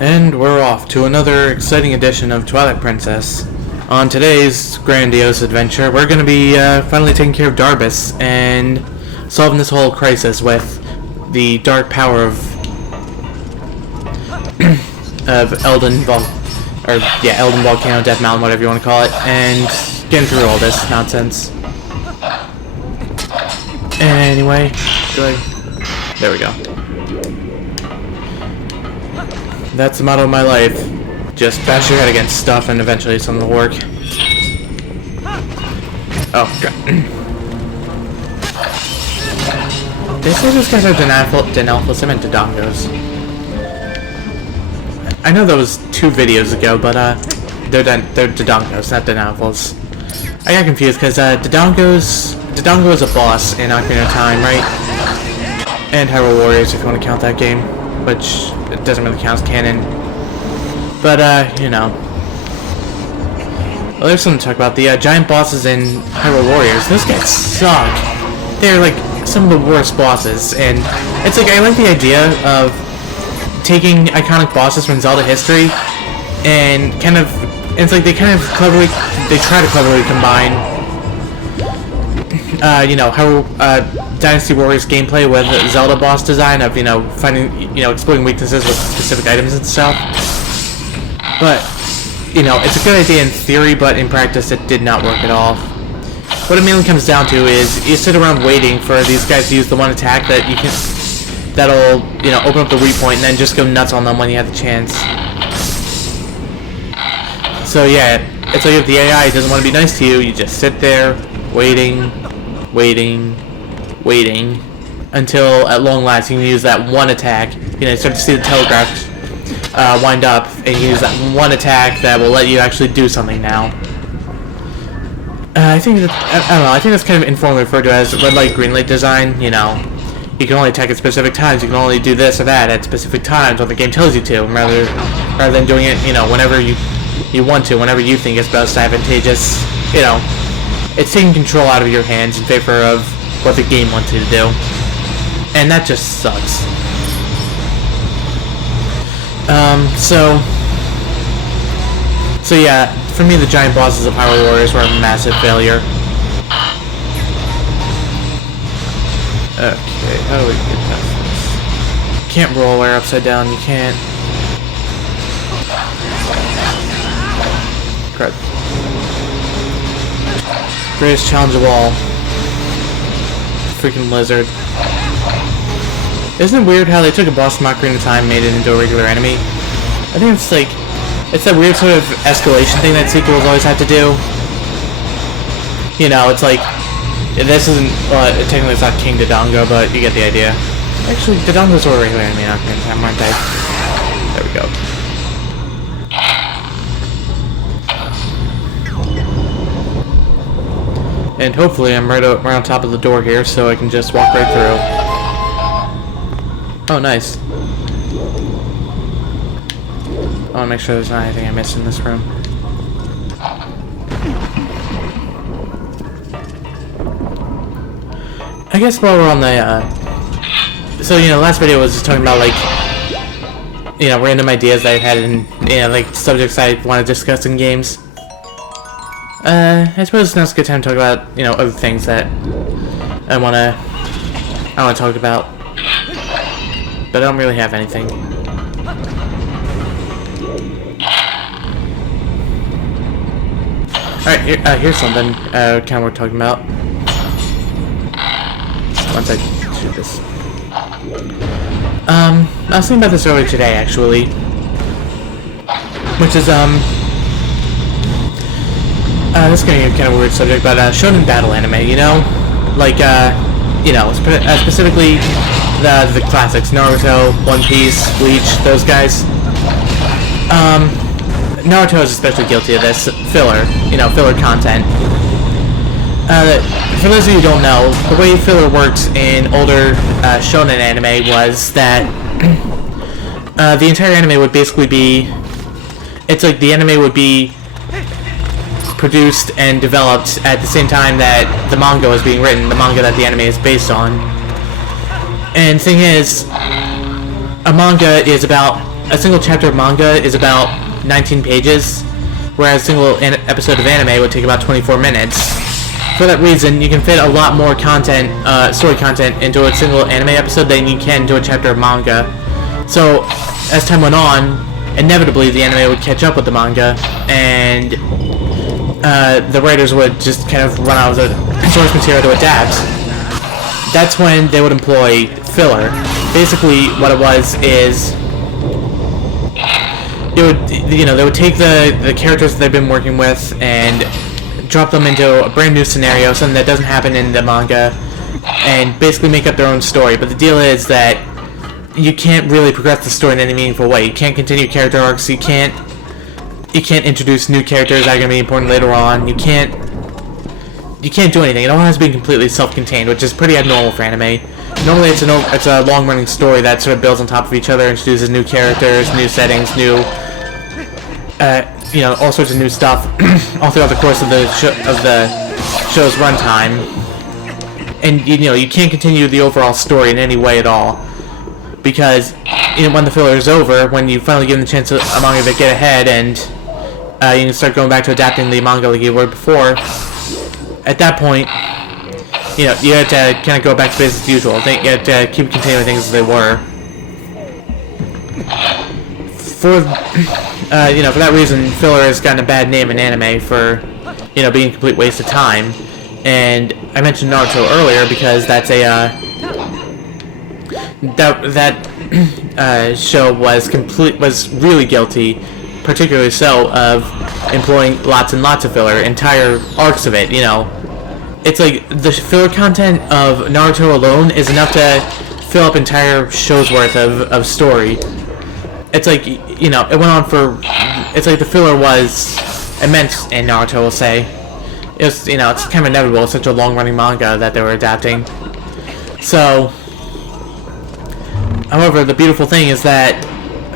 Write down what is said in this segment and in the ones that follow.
And we're off to another exciting edition of Twilight Princess. On today's grandiose adventure, we're going to be finally taking care of Darbus and solving this whole crisis with the dark power of Elden Volcano, Death Mountain, whatever you want to call it, and getting through all this nonsense. Anyway, there we go. That's the motto of my life. Just bash your head against stuff and eventually something will work. Oh, God. They say those guys are Denalphos. I meant Dodongos. I know that was 2 videos ago, but they're Dodongos, not Denalphos. I got confused because Dodongo is a boss in Ocarina of Time, right? And Hyrule Warriors, if you want to count that game, which it doesn't really count as canon. But you know. Well, there's something to talk about. The giant bosses in Hyrule Warriors, those guys suck. They're like some of the worst bosses, and it's like I like the idea of taking iconic bosses from Zelda history and kind of, it's like they try to cleverly combine you know, how Dynasty Warriors gameplay with Zelda boss design of, you know, exploiting weaknesses with specific items and stuff. But, you know, it's a good idea in theory, but in practice it did not work at all. What it mainly comes down to is you sit around waiting for these guys to use the one attack that'll, you know, open up the weak point and then just go nuts on them when you have the chance. So yeah, it's like if the AI doesn't want to be nice to you, you just sit there, waiting, until at long last you can use that one attack. You know, start to see the telegraph wind up, and you use that one attack that will let you actually do something now. I think that's kind of informally referred to as red light, green light design. You know, you can only attack at specific times. You can only do this or that at specific times when the game tells you to, rather than doing it, you know, whenever you want to, whenever you think it's most advantageous. You know, it's taking control out of your hands in favor of what the game wants you to do, and that just sucks. So yeah, for me the giant bosses of Hyrule Warriors were a massive failure. Okay, how do we get past this? Can't roll wire upside down, you can't. Crud. Greatest challenge of all. Freaking lizard. Isn't it weird how they took a boss from Ocarina of Time and made it into a regular enemy? I think it's like, it's that weird sort of escalation thing that sequels always have to do. You know, it's like, this isn't, well, technically it's not King Dodongo, but you get the idea. Actually, Dodongos are a regular enemy in Ocarina of Time, aren't they? There we go. And hopefully I'm right on top of the door here, so I can just walk right through. Oh, nice. I want to make sure there's not anything I missed in this room. I guess while we're on the, so, you know, last video was just talking about, like, you know, random ideas that I had in, you know, like, subjects I want to discuss in games. I suppose now's a good time to talk about, you know, other things that I want to talk about. But I don't really have anything. Alright, here's something kind of worth talking about. Once I shoot this. I was thinking about this earlier today, actually. Which is, this is going to be a kind of weird subject, but shonen battle anime, you know? Like, you know, specifically the classics, Naruto, One Piece, Bleach, those guys. Naruto is especially guilty of this. Filler content. For those of you who don't know, the way filler works in older shonen anime was that the entire anime would basically be, it's like the anime would be produced and developed at the same time that the manga was being written, the manga that the anime is based on. And the thing is, a manga is about a single chapter of manga is about 19 pages, whereas a single episode of anime would take about 24 minutes. For that reason, you can fit a lot more content, story content, into a single anime episode than you can into a chapter of manga. So, as time went on, inevitably the anime would catch up with the manga, and the writers would just kind of run out of the source material to adapt. That's when they would employ filler. Basically, what it was is, they would take the characters that they've been working with and drop them into a brand new scenario, something that doesn't happen in the manga, and basically make up their own story. But the deal is that you can't really progress the story in any meaningful way. You can't continue character arcs. You can't introduce new characters that are going to be important later on. You can't do anything. It all has to be completely self-contained, which is pretty abnormal for anime. Normally, it's a long-running story that sort of builds on top of each other, introduces new characters, new settings, new all sorts of new stuff all throughout the course of the show's runtime. And you can't continue the overall story in any way at all, because when the filler is over, when you finally give them the chance to a manga to get ahead, and you can start going back to adapting the manga like you were before. At that point, you have to kind of go back to business as usual. You have to keep continuing things as they were. For that reason, filler has gotten a bad name in anime for, being a complete waste of time. And I mentioned Naruto earlier because that's that show was really guilty, particularly so, of employing lots and lots of filler, entire arcs of it. It's like the filler content of Naruto alone is enough to fill up entire shows worth of story. It's like, it went on for, it's like the filler was immense in Naruto, we'll say. It's kind of inevitable. It's such a long-running manga that they were adapting. So, however, the beautiful thing is that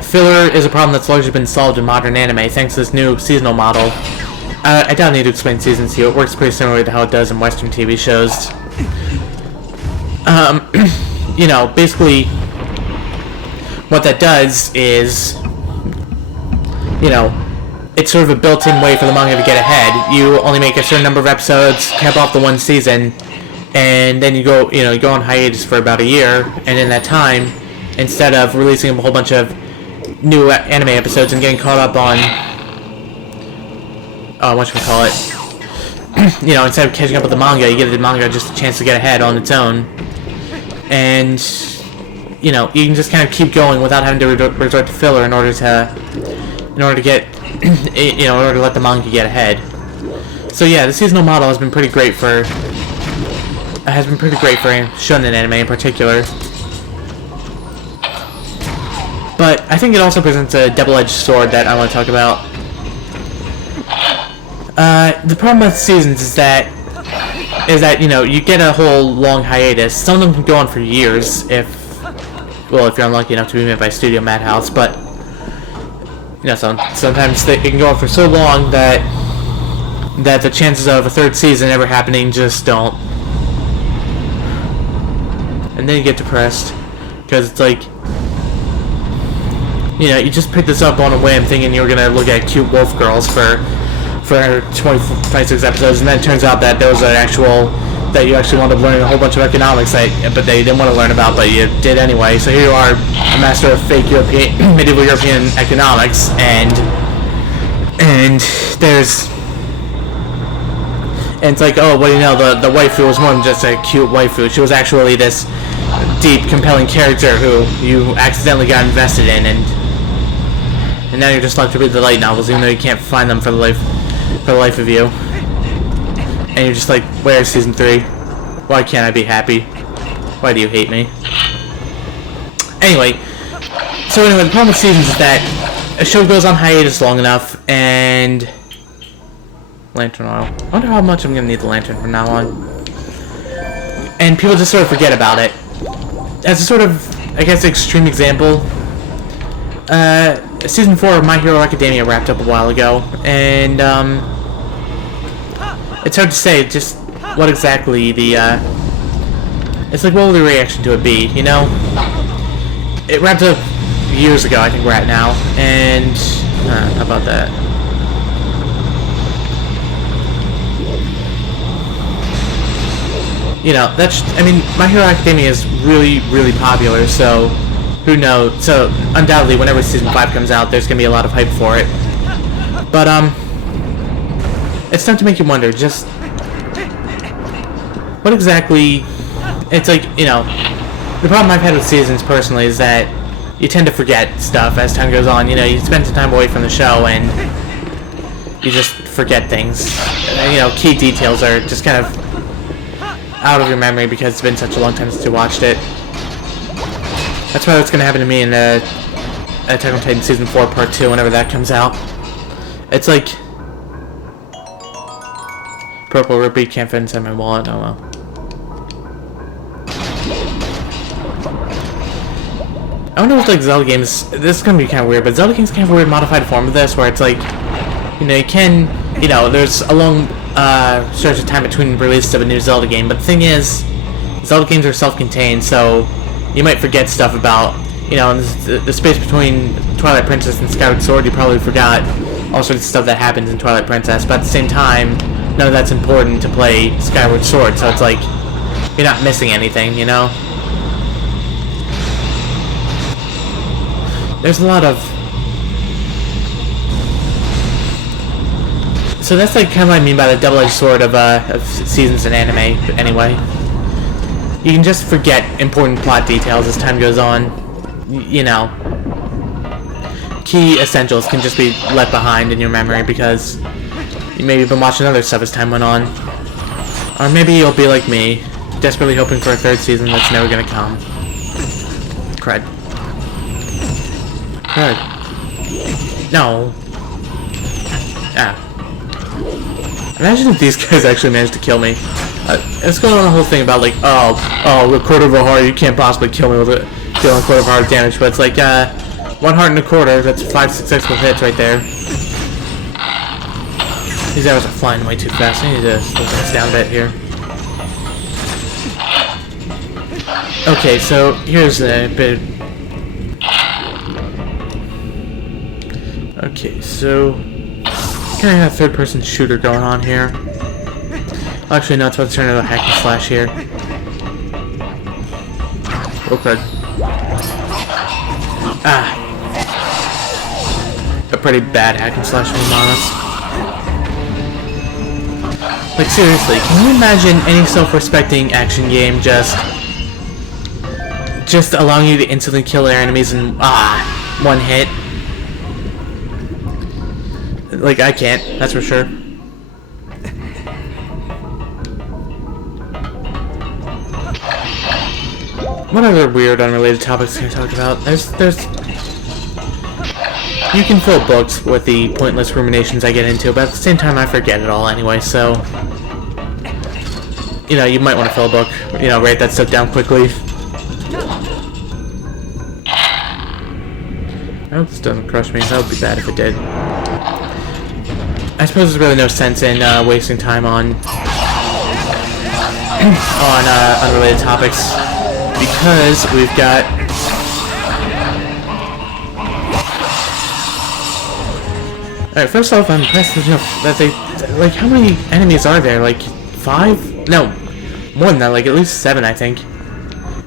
filler is a problem that's largely been solved in modern anime thanks to this new seasonal model. I don't need to explain seasons to you. It works pretty similarly to how it does in Western TV shows. Basically, what that does is, it's sort of a built-in way for the manga to get ahead. You only make a certain number of episodes, cap off the one season, and then you go on hiatus for about a year, and in that time, instead of releasing a whole bunch of new anime episodes and getting caught up on, instead of catching up with the manga, you give the manga just a chance to get ahead on its own, and you can just kind of keep going without having to resort to filler in order to let the manga get ahead. So yeah, the seasonal model has been pretty great for shonen anime in particular. But I think it also presents a double-edged sword that I want to talk about. The problem with seasons is that you get a whole long hiatus. Some of them can go on for years if you're unlucky enough to be made by Studio Madhouse, but sometimes it can go on for so long that the chances of a third season ever happening just don't. And then you get depressed because it's like, you just picked this up on a whim thinking you were gonna look at cute wolf girls for 26 episodes, and then it turns out that there was that you actually wanted to learn a whole bunch of economics but they didn't want to learn about, but you did anyway. So here you are, a master of fake medieval European economics, and it's like, oh, well, the waifu was more than just a cute waifu. She was actually this deep, compelling character who you accidentally got invested in, and now you're just left to read the light novels, even though you can't find them for the life of you. And you're just like, where's season 3? Why can't I be happy? Why do you hate me? Anyway, the problem with seasons is that a show goes on hiatus long enough, and lantern oil. I wonder how much I'm gonna need the lantern from now on. And people just sort of forget about it. As a sort of, I guess, extreme example, season 4 of My Hero Academia wrapped up a while ago, and it's hard to say just what exactly it's like, what will the reaction to it be, It wrapped up, years ago, I think we're at now. And how about that? You know, that's, I mean, My Hero Academia is really, really popular, so who knows? So undoubtedly, whenever Season 5 comes out, there's gonna be a lot of hype for it. But it's time to make you wonder, just what exactly? It's like, you know, the problem I've had with Seasons personally is that you tend to forget stuff as time goes on. You know, you spend some time away from the show and you just forget things. And, you know, key details are just kind of out of your memory because it's been such a long time since you watched it. That's why what's going to happen to me in Attack on Titan Season 4 Part 2 whenever that comes out. It's like purple rupee can't fit inside my wallet. Oh well. I wonder if like Zelda games. This is gonna be kind of weird, but Zelda games can have a weird modified form of this, where it's like, you know, you can, you know, there's a long stretch of time between releases of a new Zelda game. But the thing is, Zelda games are self-contained, so you might forget stuff about, you know, in the space between Twilight Princess and Skyward Sword. You probably forgot all sorts of stuff that happens in Twilight Princess, but at the same time, none of that's important to play Skyward Sword. So it's like you're not missing anything, you know. There's a lot of... So that's like kind of what I mean by the double-edged sword of seasons in anime, anyway. You can just forget important plot details as time goes on. You know. Key essentials can just be left behind in your memory because you maybe been watching other stuff as time went on. Or maybe you'll be like me, desperately hoping for a third season that's never gonna come. Crud. Crud. No. Ah. Imagine if these guys actually managed to kill me. It's going on a whole thing about like, oh, a quarter of a heart, you can't possibly kill me with it. Dealing a quarter of a heart damage, but it's like, 1 heart and a quarter, that's 5 successful hits right there. These arrows are flying way too fast. I need to slow this down a bit here. Okay, so here's a bit. Okay, so kind of have a third-person shooter going on here. Actually, no, it's about to turn into a hack and slash here. Oh, crud. Ah. A pretty bad hack and slash, to be honest. Like, seriously, can you imagine any self-respecting action game just allowing you to instantly kill their enemies in, one hit? Like, I can't, that's for sure. What other weird, unrelated topics can I talk about? There's... You can fill books with the pointless ruminations I get into, but at the same time I forget it all anyway, so... You know, you might want to fill a book, you know, write that stuff down quickly. I hope this doesn't crush me, that would be bad if it did. I suppose there's really no sense in wasting time on unrelated topics, because we've got... Alright, first off, I'm impressed that they... Like, how many enemies are there? Like, 5? No, more than that, like at least 7, I think.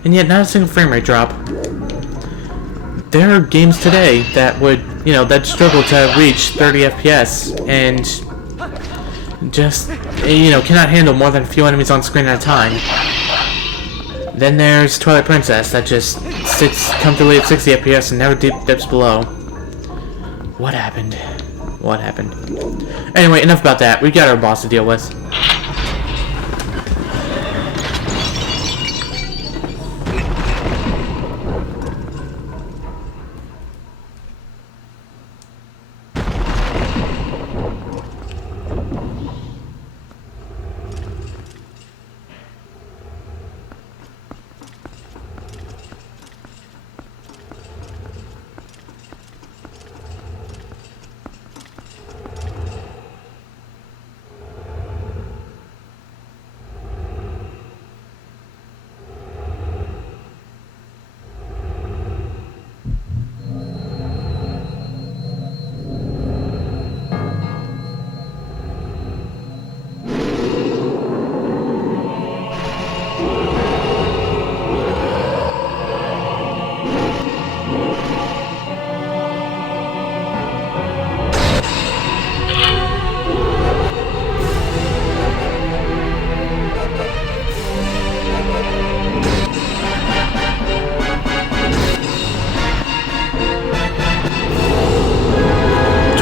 And yet, not a single frame rate drop. There are games today that would, you know, that struggle to reach 30 FPS, and just, you know, cannot handle more than a few enemies on screen at a time. Then there's Twilight Princess that just sits comfortably at 60 FPS and never dips below. What happened? What happened? Anyway, enough about that. We've got our boss to deal with.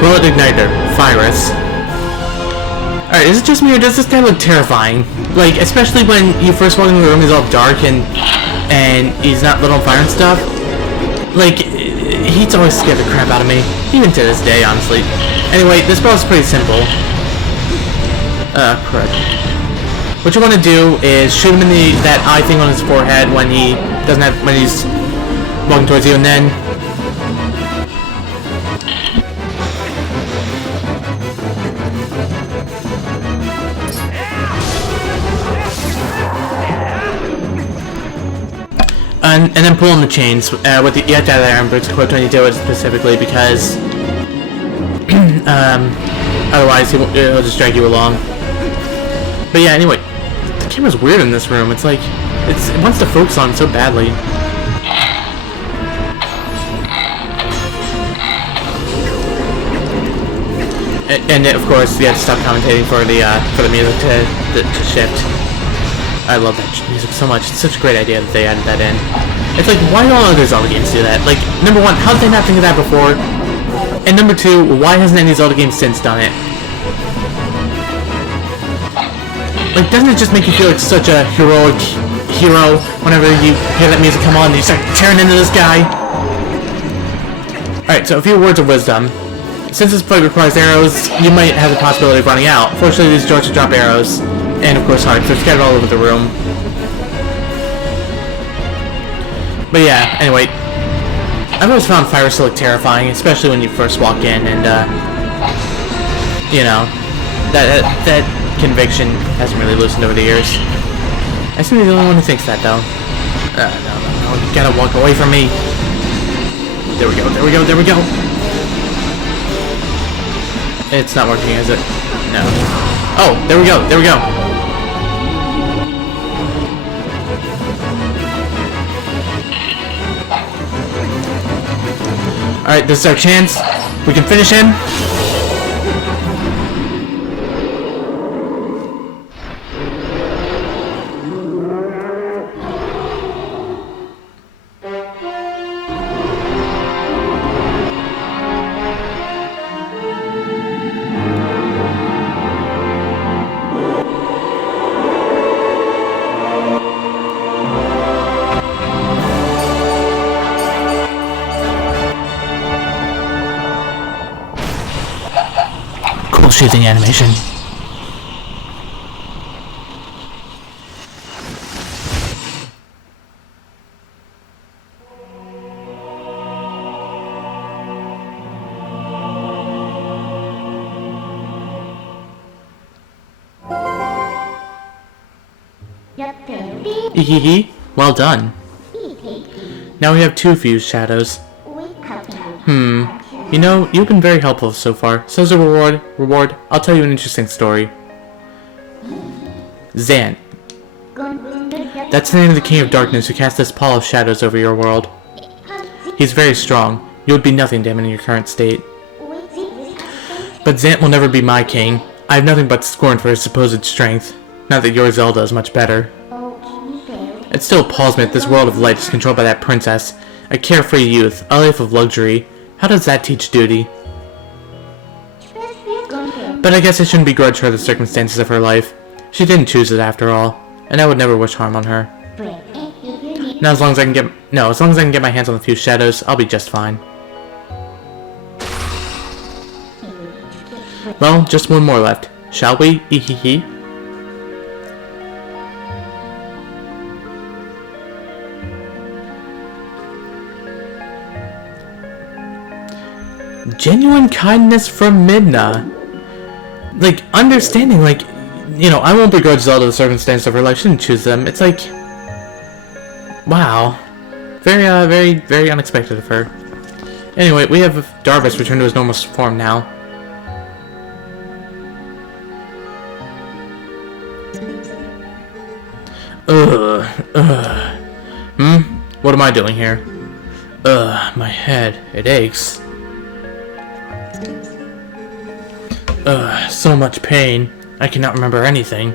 Bullet Igniter. Virus. Alright, is it just me or does this guy look terrifying? Like, especially when you first walk into the room, he's all dark and he's not lit on fire and stuff. Like, he's always scared the crap out of me. Even to this day, honestly. Anyway, this boss is pretty simple. Crud. What you want to do is shoot him in that eye thing on his forehead when when he's walking towards you, and then and then pull on the chains. You have to have the iron boots equipped when you do it specifically, because otherwise he'll just drag you along. But yeah, anyway, the camera's weird in this room. It's like it wants to focus on it so badly. And of course, you have to stop commentating for the music to shift. I love that music so much. It's such a great idea that they added that in. It's like, why do all other Zelda games do that? Like, number one, how did they not think of that before? And number two, why hasn't any Zelda game since done it? Like, doesn't it just make you feel like such a heroic hero whenever you hear that music come on and you start tearing into this guy? Alright, so a few words of wisdom. Since this fight requires arrows, you might have the possibility of running out. Fortunately, these doors drop arrows. And of course hearts, they're scattered all over the room. But yeah, anyway, I've always found fire to look terrifying, especially when you first walk in, and you know, that conviction hasn't really loosened over the years. I seem to be the only one who thinks that, though. No, you gotta walk away from me. There we go. It's not working, is it? No. Oh, there we go. Alright, this is our chance. We can finish him. Shooting animation. Hehehe, well done. Now we have two fused shadows. You know, you've been very helpful so far. So as a reward, I'll tell you an interesting story. Zant. That's the name of the King of Darkness who cast this pall of shadows over your world. He's very strong. You would be nothing to him in your current state. But Zant will never be my king. I have nothing but scorn for his supposed strength. Not that your Zelda is much better. It still appalls me that this world of light is controlled by that princess. A carefree youth, a life of luxury. How does that teach duty? But I guess I shouldn't begrudge her the circumstances of her life. She didn't choose it after all, and I would never wish harm on her. Now as long as I can get my hands on a few shadows, I'll be just fine. Well, just one more left. Shall we? Ehehe. Genuine kindness from Midna. Like, understanding, like, you know, I won't begrudge Zelda the circumstances of her life. She didn't choose them. It's like, wow. Very unexpected of her. Anyway, we have Darvis returned to his normal form now. What am I doing here? My head. It aches. So much pain. I cannot remember anything.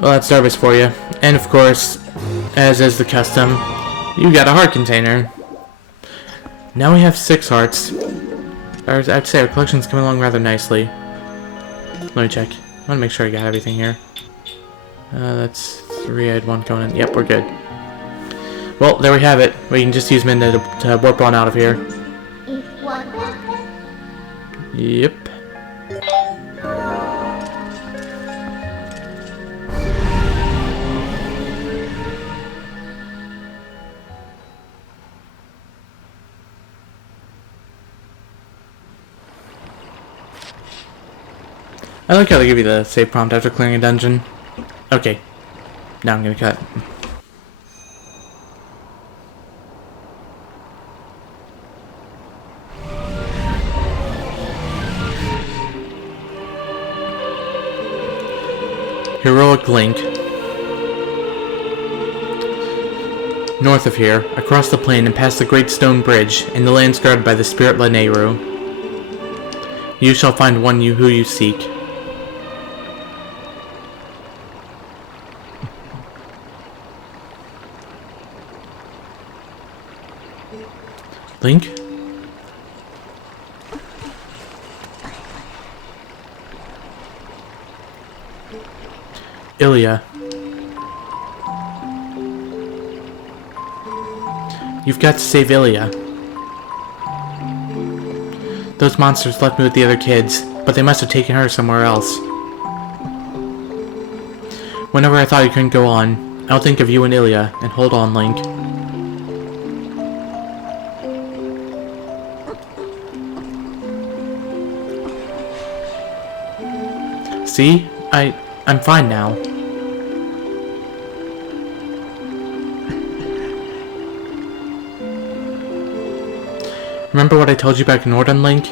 Well, that's Darvis for you. And of course, as is the custom, you got a heart container. Now we have 6 hearts. I'd say our collection's coming along rather nicely. Let me check. I want to make sure I got everything here. That's 3. I had 1 going in. Yep, we're good. Well, there we have it. We can just use Minda to warp on out of here. Yep. I like how they give you the save prompt after clearing a dungeon. Okay. Now I'm gonna cut. Heroic Link. North of here, across the plain and past the Great Stone Bridge, in the lands guarded by the spirit Lanayru, you shall find one who you seek. Link? Ilya. You've got to save Ilya. Those monsters left me with the other kids, but they must have taken her somewhere else. Whenever I thought I couldn't go on, I'll think of you and Ilya, and hold on, Link. See? I'm fine now. Remember what I told you back in Norden, Link?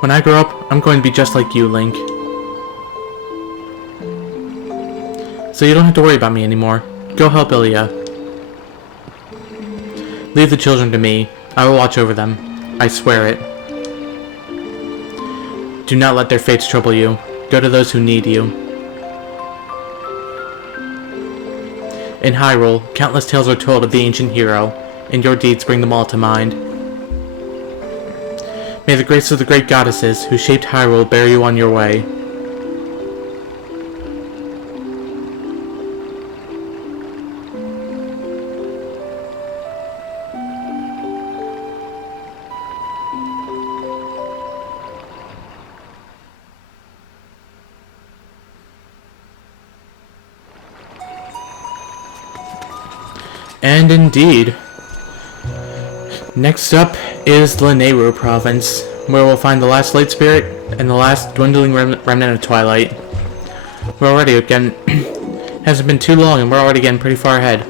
When I grow up, I'm going to be just like you, Link. So you don't have to worry about me anymore. Go help Ilya. Leave the children to me. I will watch over them. I swear it. Do not let their fates trouble you. Go to those who need you. In Hyrule, countless tales are told of the ancient hero, and your deeds bring them all to mind. May the grace of the great goddesses who shaped Hyrule bear you on your way. And indeed, next up is Lanayru province, where we'll find the last Light Spirit and the last dwindling remnant of Twilight. We're already again, hasn't been too long and we're already getting pretty far ahead.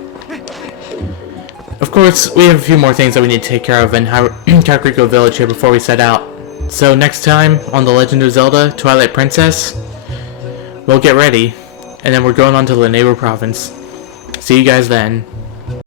Of course, we have a few more things that we need to take care of in Kakariko Village here before we set out. So next time on The Legend of Zelda Twilight Princess, we'll get ready, and then we're going on to Lanayru province. See you guys then.